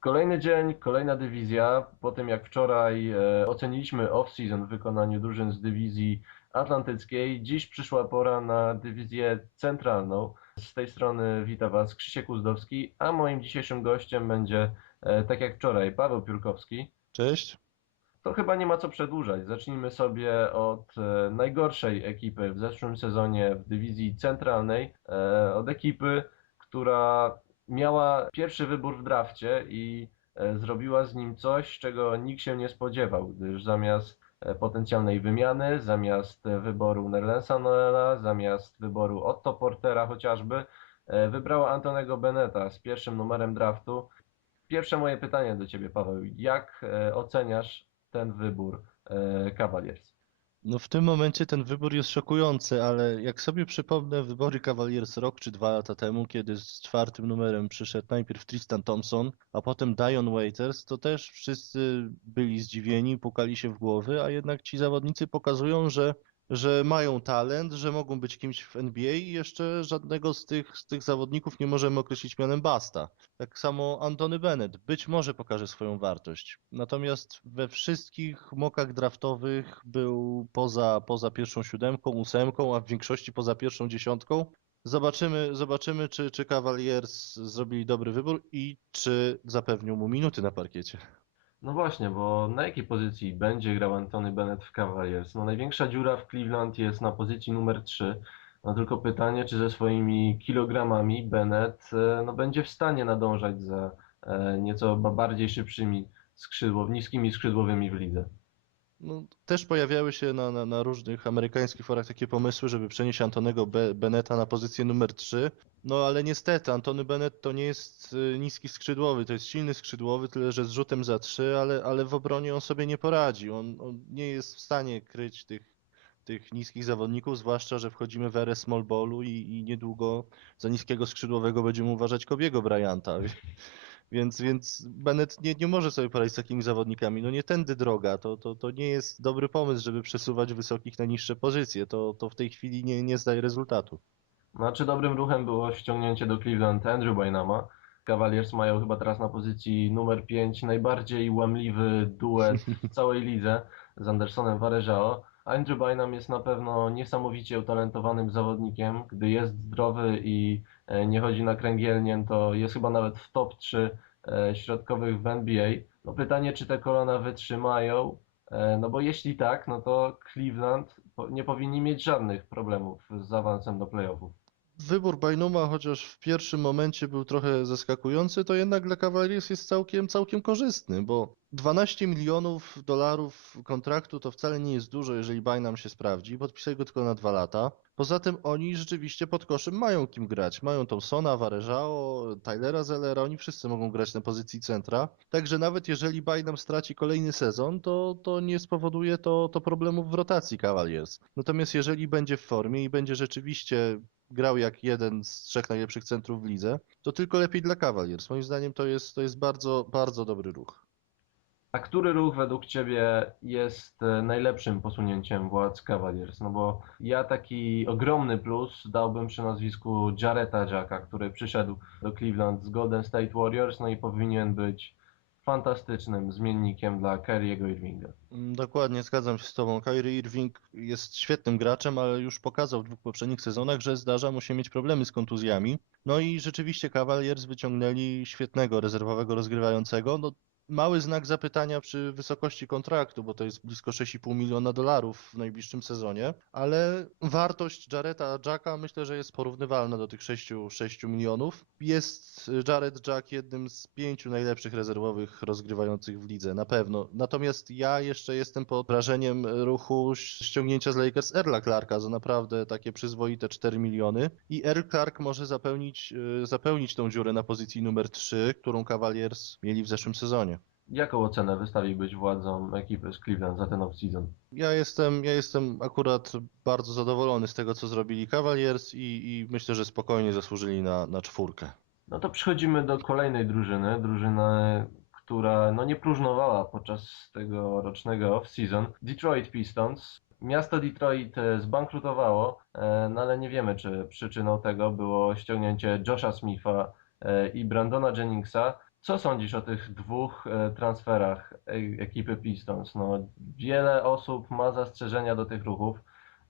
Kolejny dzień, kolejna dywizja. Po tym jak wczoraj e, oceniliśmy off-season w wykonaniu drużyn z dywizji atlantyckiej, dziś przyszła pora na dywizję centralną. Z tej strony witam Was Krzysiek Uzdowski, a moim dzisiejszym gościem będzie, e, tak jak wczoraj, Paweł Piórkowski. Cześć. To chyba nie ma co przedłużać. Zacznijmy sobie od e, najgorszej ekipy w zeszłym sezonie w dywizji centralnej. Od ekipy, która miała pierwszy wybór w drafcie i e, zrobiła z nim coś, czego nikt się nie spodziewał, gdyż zamiast e, potencjalnej wymiany, zamiast e, wyboru Nerlensa Noela, zamiast wyboru Otto Portera chociażby, wybrała Antonego Beneta z pierwszym numerem draftu. Pierwsze moje pytanie do Ciebie, Paweł. Jak oceniasz ten wybór Cavaliers? No w tym momencie ten wybór jest szokujący, ale jak sobie przypomnę wybory Cavaliers rok czy dwa lata temu, kiedy z czwartym numerem przyszedł najpierw Tristan Thompson, a potem Dion Waiters, to też wszyscy byli zdziwieni, pukali się w głowy, a jednak ci zawodnicy pokazują, że że mają talent, że mogą być kimś w NBA i jeszcze żadnego z tych, z tych zawodników nie możemy określić mianem basta. Tak samo Antony Bennett być może pokaże swoją wartość. Natomiast we wszystkich mokach draftowych był poza, poza pierwszą siódemką, ósemką, a w większości poza pierwszą dziesiątką. Zobaczymy, zobaczymy czy, czy Cavaliers zrobili dobry wybór i czy zapewnią mu minuty na parkiecie. No właśnie, bo na jakiej pozycji będzie grał Antony Bennett w Cavaliers? No największa dziura w Cleveland jest na pozycji numer 3. No tylko pytanie, czy ze swoimi kilogramami Bennett e, no, będzie w stanie nadążać za e, nieco ba- bardziej szybszymi skrzydło, niskimi skrzydłowymi w lidze. No, też pojawiały się na, na, na różnych amerykańskich forach takie pomysły, żeby przenieść Antonego Be Bennetta na pozycję numer 3. No ale niestety, Antony Bennett to nie jest y, niski skrzydłowy, to jest silny skrzydłowy, tyle że z rzutem za 3, ale, ale w obronie on sobie nie poradzi. On, on nie jest w stanie kryć tych, tych niskich zawodników, zwłaszcza, że wchodzimy w erę small ballu i, i niedługo za niskiego skrzydłowego będziemy uważać Kobiego Bryanta. Więc, więc Bennett nie, nie może sobie poradzić z takimi zawodnikami. No nie tędy droga. To, to, to nie jest dobry pomysł, żeby przesuwać wysokich na niższe pozycje. To, to w tej chwili nie, nie zdaje rezultatu. Znaczy dobrym ruchem było ściągnięcie do Cleveland Andrew Bynama. Cavaliers mają chyba teraz na pozycji numer 5 najbardziej łamliwy duet w całej lidze z Andersonem Varejao. Andrew Bynam jest na pewno niesamowicie utalentowanym zawodnikiem. Gdy jest zdrowy i nie chodzi na kręgielnię, to jest chyba nawet w top 3 e, środkowych w NBA. No pytanie, czy te kolana wytrzymają? E, No bo jeśli tak, no to Cleveland nie powinni mieć żadnych problemów z awansem do playoffów. Wybór Bynuma, chociaż w pierwszym momencie był trochę zaskakujący, to jednak dla Cavaliers jest całkiem, całkiem korzystny, bo 12 milionów dolarów kontraktu to wcale nie jest dużo, jeżeli Bynum się sprawdzi. Podpisali go tylko na dwa lata. Poza tym oni rzeczywiście pod koszem mają kim grać. Mają Thompsona, Varejao, Tylera Zellera, oni wszyscy mogą grać na pozycji centra. Także nawet jeżeli Bynum straci kolejny sezon, to, to nie spowoduje to, to problemów w rotacji Cavaliers. Natomiast jeżeli będzie w formie i będzie rzeczywiście grał jak jeden z trzech najlepszych centrów w lidze, to tylko lepiej dla Cavaliers. Moim zdaniem to jest, to jest bardzo, bardzo dobry ruch. A który ruch według Ciebie jest e, najlepszym posunięciem władz Cavaliers? No bo ja taki ogromny plus dałbym przy nazwisku Jareta Jacka, który przyszedł do Cleveland z Golden State Warriors, no i powinien być fantastycznym zmiennikiem dla Kyriego Irvinga. Mm, Dokładnie, zgadzam się z Tobą. Kyrie Irving jest świetnym graczem, ale już pokazał w dwóch poprzednich sezonach, że zdarza mu się mieć problemy z kontuzjami. No i rzeczywiście Cavaliers wyciągnęli świetnego rezerwowego rozgrywającego. No, mały znak zapytania przy wysokości kontraktu, bo to jest blisko 6,5 miliona dolarów w najbliższym sezonie, ale wartość Jareta Jacka myślę, że jest porównywalna do tych 6, 6 milionów. Jest Jared Jack jednym z pięciu najlepszych rezerwowych rozgrywających w lidze, na pewno. Natomiast ja jeszcze jestem pod wrażeniem ruchu ściągnięcia z Lakers Erla Clarka za naprawdę takie przyzwoite 4 miliony i Earl Clark może zapełnić, e, zapełnić tą dziurę na pozycji numer 3, którą Cavaliers mieli w zeszłym sezonie. Jaką ocenę wystawiłbyś władzom ekipy z Cleveland za ten off-season? Ja jestem, ja jestem akurat bardzo zadowolony z tego, co zrobili Cavaliers i, i myślę, że spokojnie zasłużyli na, na czwórkę. No to przechodzimy do kolejnej drużyny, drużyny, która no nie próżnowała podczas tego rocznego off-season. Detroit Pistons. Miasto Detroit e, zbankrutowało, e, no ale nie wiemy, czy przyczyną tego było ściągnięcie Josha Smitha e, i Brandona Jenningsa. Co sądzisz o tych dwóch e, transferach e, ekipy Pistons? No, wiele osób ma zastrzeżenia do tych ruchów.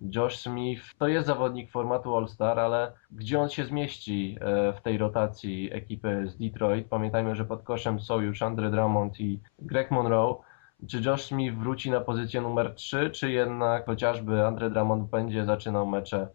Josh Smith to jest zawodnik formatu All-Star, ale gdzie on się zmieści e, w tej rotacji ekipy z Detroit? Pamiętajmy, że pod koszem są już Andre Drummond i Greg Monroe. Czy Josh Smith wróci na pozycję numer 3, czy jednak chociażby Andre Drummond będzie zaczynał mecze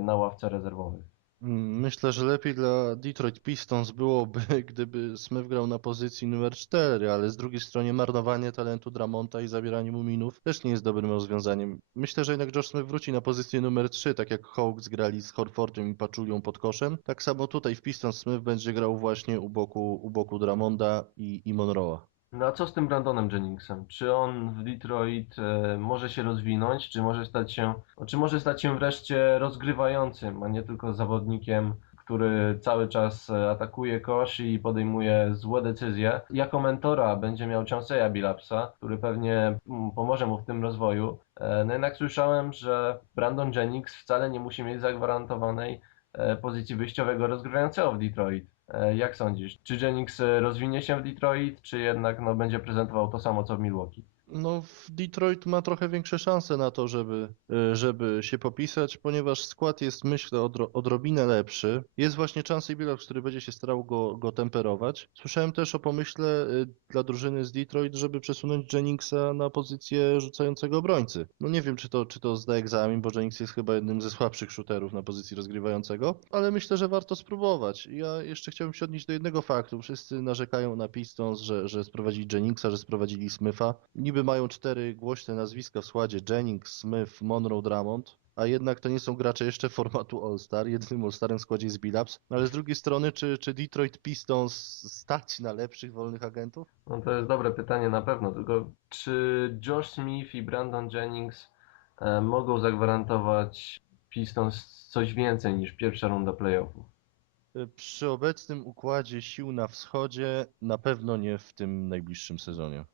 na ławce rezerwowej? Myślę, że lepiej dla Detroit Pistons byłoby, gdyby Smith grał na pozycji numer 4, ale z drugiej strony marnowanie talentu Dramonta i zabieranie mu minut też nie jest dobrym rozwiązaniem. Myślę, że jednak Josh Smith wróci na pozycję numer 3, tak jak Hawks grali z Horfordem i Paczulią pod koszem. Tak samo tutaj w Pistons Smith będzie grał właśnie u boku, u boku Dramonda i, i Monroe'a. No a co z tym Brandonem Jenningsem? Czy on w Detroit e, może się rozwinąć, czy może stać się, czy może stać się wreszcie rozgrywającym, a nie tylko zawodnikiem, który cały czas e, atakuje kosz i podejmuje złe decyzje? Jako mentora będzie miał Chanceya Billapsa, który pewnie mm, pomoże mu w tym rozwoju. E, No jednak słyszałem, że Brandon Jennings wcale nie musi mieć zagwarantowanej e, pozycji wyjściowego rozgrywającego w Detroit. E, Jak sądzisz? Czy Jennings e, rozwinie się w Detroit, czy jednak no, będzie prezentował to samo co w Milwaukee? No, Detroit ma trochę większe szanse na to, żeby, e, żeby się popisać, ponieważ skład jest, myślę, odro, odrobinę lepszy. Jest właśnie Chancey Billups, który będzie się starał go, go temperować. Słyszałem też o pomyśle e, dla drużyny z Detroit, żeby przesunąć Jenningsa na pozycję rzucającego obrońcy. No nie wiem, czy to, czy to zda egzamin, bo Jennings jest chyba jednym ze słabszych shooterów na pozycji rozgrywającego, ale myślę, że warto spróbować. Ja jeszcze chciałbym się odnieść do jednego faktu. Wszyscy narzekają na Pistons, że, że sprowadzili Jenningsa, że sprowadzili Smitha. Niby mają cztery głośne nazwiska w składzie Jennings, Smith, Monroe, Drummond, a jednak to nie są gracze jeszcze formatu All-Star. Jedynym All-Starem w składzie jest Billups. Ale z drugiej strony, czy, czy Detroit Pistons stać na lepszych wolnych agentów? No to jest dobre pytanie na pewno, tylko czy Josh Smith i Brandon Jennings e, mogą zagwarantować Pistons coś więcej niż pierwsza runda playoffów? Przy obecnym układzie sił na wschodzie na pewno nie w tym najbliższym sezonie.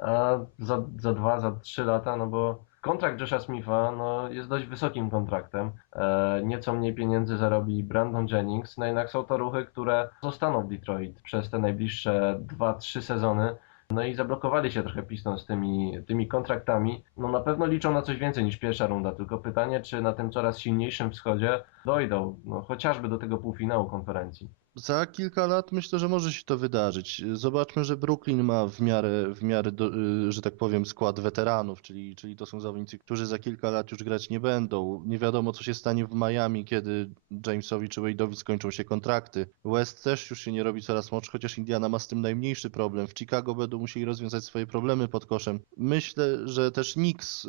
A za, za dwa, za trzy lata, no bo kontrakt Josha Smitha no, jest dość wysokim kontraktem. E, nieco mniej pieniędzy zarobi Brandon Jennings, no jednak są to ruchy, które zostaną w Detroit przez te najbliższe 2-3 sezony. No i zablokowali się trochę Pistons tymi, tymi kontraktami. No na pewno liczą na coś więcej niż pierwsza runda, tylko pytanie, czy na tym coraz silniejszym wschodzie dojdą, no chociażby do tego półfinału konferencji. Za kilka lat myślę, że może się to wydarzyć. Zobaczmy, że Brooklyn ma w miarę, w miarę do, y, że tak powiem, skład weteranów, czyli, czyli to są zawodnicy, którzy za kilka lat już grać nie będą. Nie wiadomo, co się stanie w Miami, kiedy Jamesowi czy Wade'owi skończą się kontrakty. West też już się nie robi coraz młodszy, chociaż Indiana ma z tym najmniejszy problem. W Chicago będą musieli rozwiązać swoje problemy pod koszem. Myślę, że też Knicks y,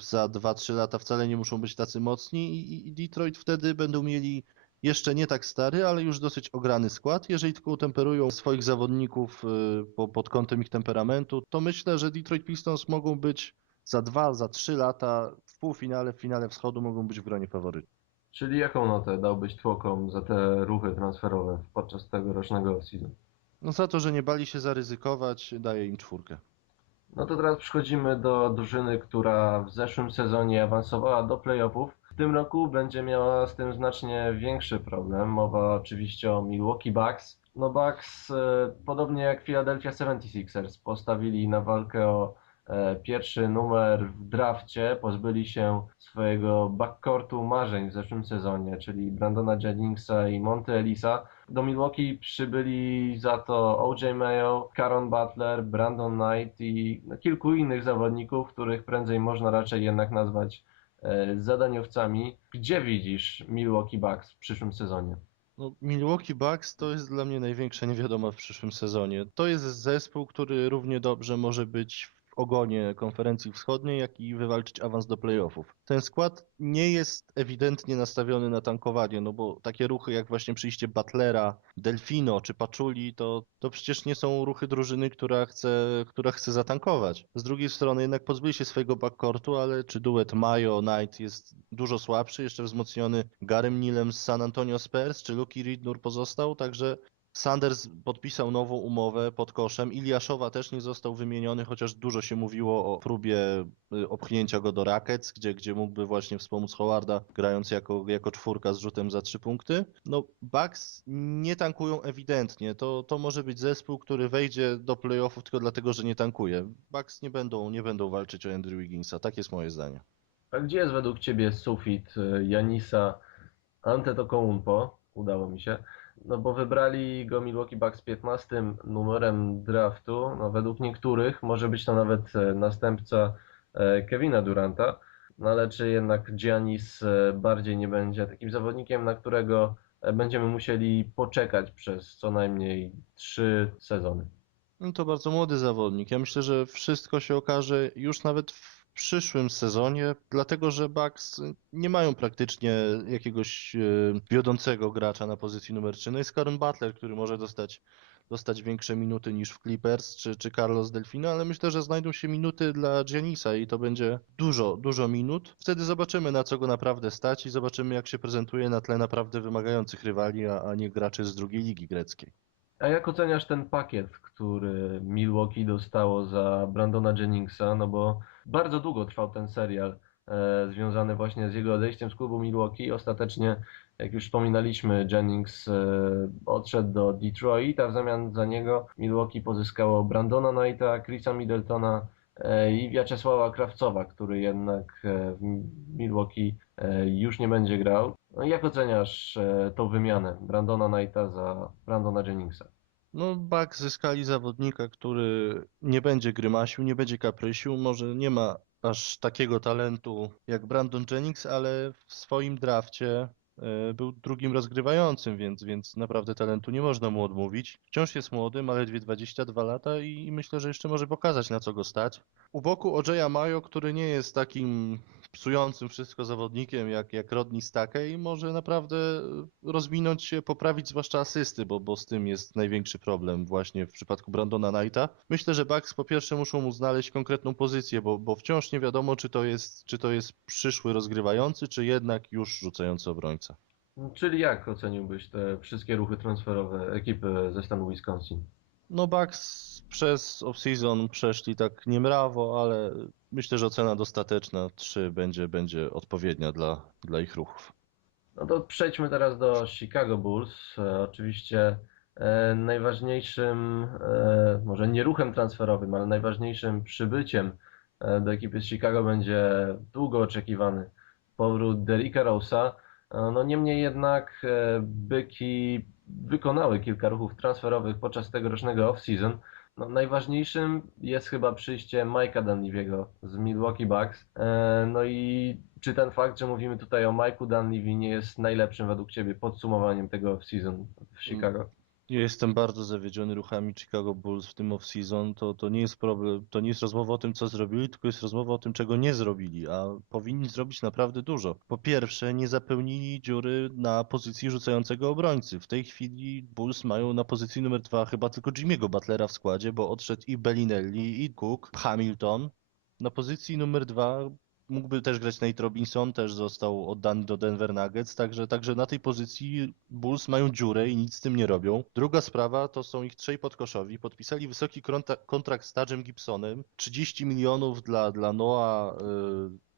za 2-3 lata wcale nie muszą być tacy mocni i, i Detroit wtedy będą mieli jeszcze nie tak stary, ale już dosyć ograny skład. Jeżeli tylko utemperują swoich zawodników y, po, pod kątem ich temperamentu, to myślę, że Detroit Pistons mogą być za dwa, za trzy lata w półfinale, w finale wschodu mogą być w gronie faworytów. Czyli jaką notę dałbyś tłokom za te ruchy transferowe podczas tego rocznego off-season? No za to, że nie bali się zaryzykować, daję im czwórkę. No to teraz przechodzimy do drużyny, która w zeszłym sezonie awansowała do playoffów. Tym roku będzie miała z tym znacznie większy problem. Mowa oczywiście o Milwaukee Bucks. No Bucks, e, podobnie jak Philadelphia 76ers, postawili na walkę o e, pierwszy numer w drafcie, pozbyli się swojego backcourtu marzeń w zeszłym sezonie, czyli Brandona Jenningsa i Monty Ellisa. Do Milwaukee przybyli za to OJ Mayo, Caron Butler, Brandon Knight i kilku innych zawodników, których prędzej można raczej jednak nazwać e, zadaniowcami. Gdzie widzisz Milwaukee Bucks w przyszłym sezonie? No, Milwaukee Bucks to jest dla mnie największa niewiadoma w przyszłym sezonie. To jest zespół, który równie dobrze może być ogonie konferencji wschodniej, jak i wywalczyć awans do playoffów. Ten skład nie jest ewidentnie nastawiony na tankowanie, no bo takie ruchy jak właśnie przyjście Butlera, Delfino czy Paczuli, to, to przecież nie są ruchy drużyny, która chce, która chce zatankować. Z drugiej strony jednak pozbyli się swojego backcourtu, ale czy duet Mayo, Knight jest dużo słabszy, jeszcze wzmocniony Garym Nilem z San Antonio Spurs, czy Luki Ridnur pozostał, także Sanders podpisał nową umowę pod koszem. Iliaszowa też nie został wymieniony, chociaż dużo się mówiło o próbie y, opchnięcia go do Rackets, gdzie, gdzie mógłby właśnie wspomóc Howarda, grając jako, jako czwórka z rzutem za trzy punkty. No, Bucks nie tankują ewidentnie. To, to może być zespół, który wejdzie do playoffów tylko dlatego, że nie tankuje. Bucks nie będą, nie będą walczyć o Andrew Wigginsa. Tak jest moje zdanie. A gdzie jest według Ciebie sufit y, Janisa Antetokounmpo? Udało mi się. No bo wybrali go Milwaukee Bucks 15 numerem draftu. No według niektórych może być to nawet e, następca e, Kevina Duranta. No ale czy jednak Giannis e, bardziej nie będzie takim zawodnikiem, na którego będziemy musieli poczekać przez co najmniej trzy sezony? No to bardzo młody zawodnik. Ja myślę, że wszystko się okaże już nawet w przyszłym sezonie, dlatego że Bucks nie mają praktycznie jakiegoś e, wiodącego gracza na pozycji numer 3. No jest Caron Butler, który może dostać, dostać większe minuty niż w Clippers czy, czy Carlos Delfino, ale myślę, że znajdą się minuty dla Giannisa i to będzie dużo, dużo minut. Wtedy zobaczymy, na co go naprawdę stać i zobaczymy, jak się prezentuje na tle naprawdę wymagających rywali, a, a nie graczy z drugiej ligi greckiej. A jak oceniasz ten pakiet, który Milwaukee dostało za Brandona Jenningsa? No bo bardzo długo trwał ten serial e, związany właśnie z jego odejściem z klubu Milwaukee. Ostatecznie, jak już wspominaliśmy, Jennings e, odszedł do Detroit, a w zamian za niego Milwaukee pozyskało Brandona Knighta, Chrisa Middletona e, i Wiaczesława Krawcowa, który jednak w Milwaukee już nie będzie grał. No jak oceniasz tą wymianę Brandona Knighta za Brandona Jenningsa? No, Bucks zyskali zawodnika, który nie będzie grymasił, nie będzie kaprysił, może nie ma aż takiego talentu jak Brandon Jennings, ale w swoim drafcie e, był drugim rozgrywającym, więc, więc naprawdę talentu nie można mu odmówić. Wciąż jest młody, ma ledwie 22 lata i, myślę, że jeszcze może pokazać na co go stać. U boku Ojeya Mayo, który nie jest takim psującym wszystko zawodnikiem jak, jak Rodney Stackey, może naprawdę rozwinąć się, poprawić zwłaszcza asysty, bo, bo z tym jest największy problem właśnie w przypadku Brandona Knighta. Myślę, że Bucks po pierwsze muszą mu znaleźć konkretną pozycję, bo, bo wciąż nie wiadomo, czy to jest, czy to jest przyszły rozgrywający, czy jednak już rzucający obrońca. Czyli jak oceniłbyś te wszystkie ruchy transferowe ekipy ze stanu Wisconsin? No Bucks przez off-season przeszli tak niemrawo, ale myślę, że ocena dostateczna 3 będzie, będzie odpowiednia dla, dla ich ruchów. No to przejdźmy teraz do Chicago Bulls. E, oczywiście e, najważniejszym, e, może nie ruchem transferowym, ale najważniejszym przybyciem do ekipy z Chicago będzie długo oczekiwany powrót Derricka Rose'a. No niemniej jednak Byki wykonały kilka ruchów transferowych podczas tegorocznego off-season. No, najważniejszym jest chyba przyjście Mike'a Dunleavy'ego z Milwaukee Bucks. E, No i czy ten fakt, że mówimy tutaj o Mike'u Dunleavy nie jest najlepszym według Ciebie podsumowaniem tego off-season w Chicago? Ja jestem bardzo zawiedziony ruchami Chicago Bulls w tym off-season. To, to nie jest problem, to nie jest rozmowa o tym, co zrobili, tylko jest rozmowa o tym, czego nie zrobili, a powinni zrobić naprawdę dużo. Po pierwsze, nie zapełnili dziury na pozycji rzucającego obrońcy. W tej chwili Bulls mają na pozycji numer dwa chyba tylko Jimmy'ego Butlera w składzie, bo odszedł i Bellinelli, i Cook, Hamilton. Na pozycji numer dwa mógłby też grać Nate Robinson, też został oddany do Denver Nuggets, także, także na tej pozycji Bulls mają dziurę i nic z tym nie robią. Druga sprawa to są ich trzej podkoszowi. Podpisali wysoki kontrakt z Tadżem Gibsonem, 30 milionów dla, dla Noah y,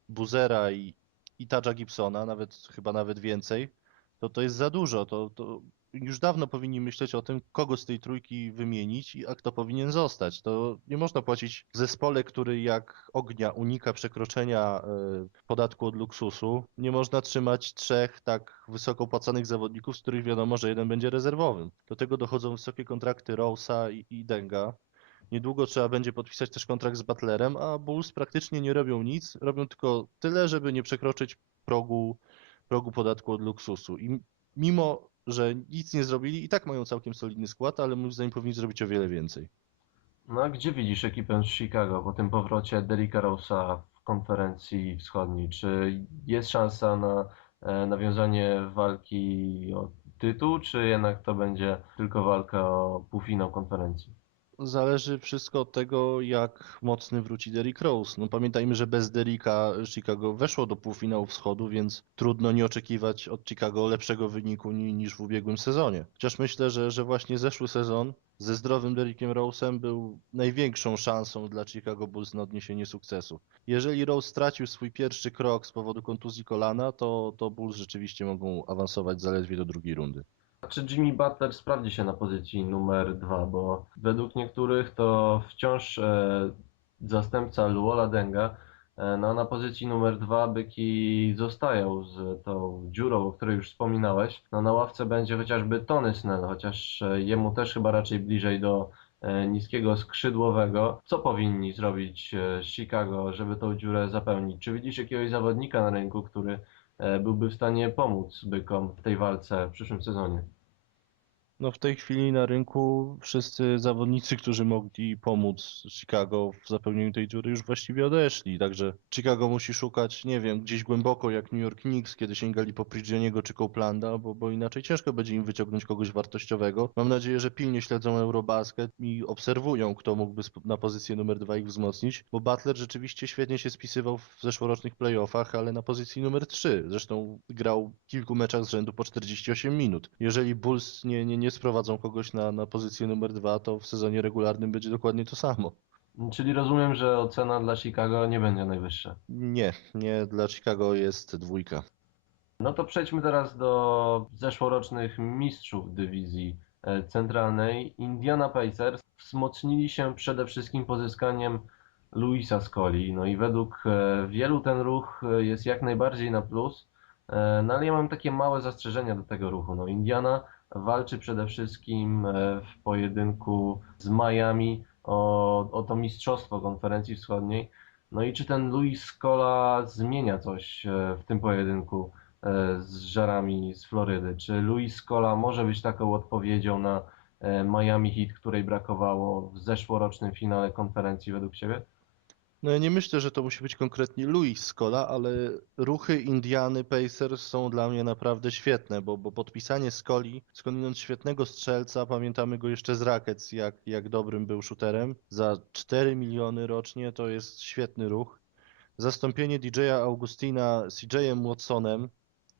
Buzera i, i Tadża Gibsona, nawet chyba nawet więcej. To to jest za dużo, to, to już dawno powinni myśleć o tym, kogo z tej trójki wymienić i a kto powinien zostać. To nie można płacić zespole, który jak ognia unika przekroczenia e, podatku od luksusu. Nie można trzymać trzech tak wysoko opłacanych zawodników, z których wiadomo, że jeden będzie rezerwowym. Do tego dochodzą wysokie kontrakty Rose'a i, i Denga. Niedługo trzeba będzie podpisać też kontrakt z Butlerem, a Bulls praktycznie nie robią nic, robią tylko tyle, żeby nie przekroczyć progu, progu podatku od luksusu. I mimo że nic nie zrobili, i tak mają całkiem solidny skład, ale moim zdaniem powinni zrobić o wiele więcej. No a gdzie widzisz ekipę z Chicago po tym powrocie Derricka Rose'a w konferencji wschodniej? Czy jest szansa na e, nawiązanie walki o tytuł, czy jednak to będzie tylko walka o półfinał konferencji? Zależy wszystko od tego, jak mocny wróci Derrick Rose. No pamiętajmy, że bez Derricka Chicago weszło do półfinału wschodu, więc trudno nie oczekiwać od Chicago lepszego wyniku ni- niż w ubiegłym sezonie. Chociaż myślę, że, że właśnie zeszły sezon ze zdrowym Derrickiem Rose'em był największą szansą dla Chicago Bulls na odniesienie sukcesu. Jeżeli Rose stracił swój pierwszy krok z powodu kontuzji kolana, to, to Bulls rzeczywiście mogą awansować zaledwie do drugiej rundy. Czy Jimmy Butler sprawdzi się na pozycji numer dwa, bo według niektórych to wciąż e, zastępca Luola Denga e, no, na pozycji numer dwa byki zostają z tą dziurą, o której już wspominałeś. No, na ławce będzie chociażby Tony Snell, chociaż e, jemu też chyba raczej bliżej do e, niskiego skrzydłowego. Co powinni zrobić Chicago, żeby tą dziurę zapełnić? Czy widzisz jakiegoś zawodnika na rynku, który byłby w stanie pomóc bykom w tej walce w przyszłym sezonie? No w tej chwili na rynku wszyscy zawodnicy, którzy mogli pomóc Chicago w zapełnieniu tej dziury już właściwie odeszli, także Chicago musi szukać, nie wiem, gdzieś głęboko jak New York Knicks, kiedy sięgali po Prigioniego czy Coplanda, bo, bo inaczej ciężko będzie im wyciągnąć kogoś wartościowego. Mam nadzieję, że pilnie śledzą Eurobasket i obserwują, kto mógłby na pozycję numer dwa ich wzmocnić, bo Butler rzeczywiście świetnie się spisywał w zeszłorocznych playoffach, ale na pozycji numer 3. Zresztą grał w kilku meczach z rzędu po 48 minut. Jeżeli Bulls nie, nie, nie sprowadzą kogoś na, na pozycję numer 2, to w sezonie regularnym będzie dokładnie to samo. Czyli rozumiem, że ocena dla Chicago nie będzie najwyższa. Nie, nie, dla Chicago jest dwójka. No to przejdźmy teraz do zeszłorocznych mistrzów dywizji e, centralnej. Indiana Pacers wzmocnili się przede wszystkim pozyskaniem Luisa Scoli. No i według e, wielu ten ruch e, jest jak najbardziej na plus. No ale ja mam takie małe zastrzeżenia do tego ruchu. No Indiana walczy przede wszystkim e, w pojedynku z Miami o, o to mistrzostwo konferencji wschodniej. No i czy ten Luis Scola zmienia coś e, w tym pojedynku? e, z żarami z Florydy. Czy Luis Scola może być taką odpowiedzią na Miami Heat, której brakowało w zeszłorocznym finale konferencji według Ciebie? No ja nie myślę, że to musi być konkretnie Luis Scola, ale ruchy Indiany Pacers są dla mnie naprawdę świetne, bo, bo podpisanie Scoli, skądinąd świetnego strzelca, pamiętamy go jeszcze z Rockets, jak, jak dobrym był shooterem, za 4 miliony rocznie to jest świetny ruch. Zastąpienie DJ-a Augustina CJ-em Watsonem,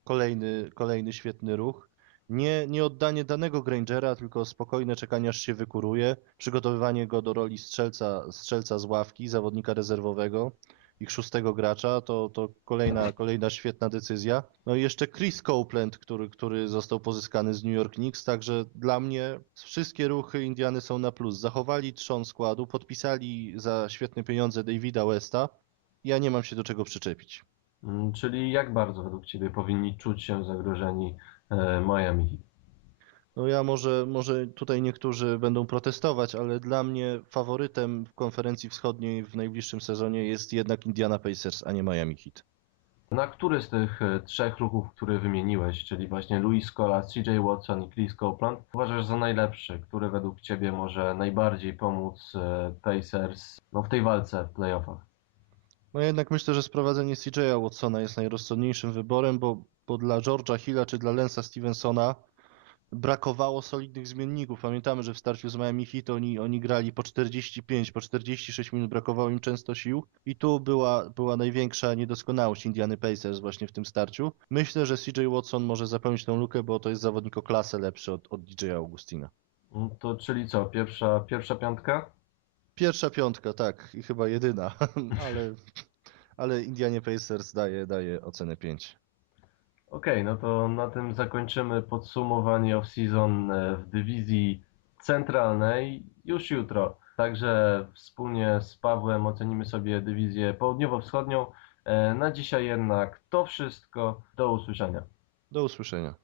kolejny, kolejny świetny ruch. Nie, nie oddanie danego Grangera, tylko spokojne czekanie aż się wykuruje, przygotowywanie go do roli strzelca, strzelca z ławki, zawodnika rezerwowego, ich szóstego gracza, to, to kolejna, kolejna świetna decyzja. No i jeszcze Chris Copeland, który, który został pozyskany z New York Knicks, także dla mnie wszystkie ruchy Indiany są na plus. Zachowali trzon składu, podpisali za świetne pieniądze Davida Westa. Ja nie mam się do czego przyczepić. Mm, Czyli jak bardzo według Ciebie powinni czuć się zagrożeni Miami Heat? No ja może, może tutaj niektórzy będą protestować, ale dla mnie faworytem w konferencji wschodniej w najbliższym sezonie jest jednak Indiana Pacers, a nie Miami Heat. Na który z tych e, trzech ruchów, które wymieniłeś, czyli właśnie Luis Scola, CJ Watson i Chris Copeland, uważasz za najlepszy? Który według Ciebie może najbardziej pomóc e, Pacers no, w tej walce w playoffach? No jednak myślę, że sprowadzenie CJ'a Watsona jest najrozsądniejszym wyborem, bo, bo dla George'a Hilla czy dla Lensa Stevensona brakowało solidnych zmienników. Pamiętamy, że w starciu z Miami Heat oni, oni grali po 45, po 46 minut, brakowało im często sił i tu była, była największa niedoskonałość Indiany Pacers właśnie w tym starciu. Myślę, że CJ Watson może zapełnić tę lukę, bo to jest zawodnik o klasę lepszy od, od DJ Augustina. Mm, To czyli co, pierwsza, pierwsza piątka? Pierwsza piątka, tak, i chyba jedyna, ale, ale Indianie Pacers daje, daje ocenę 5. Okej, no to na tym zakończymy podsumowanie off-season e, w dywizji centralnej już jutro. Także wspólnie z Pawłem ocenimy sobie dywizję południowo-wschodnią. E, Na dzisiaj jednak to wszystko. Do usłyszenia. Do usłyszenia.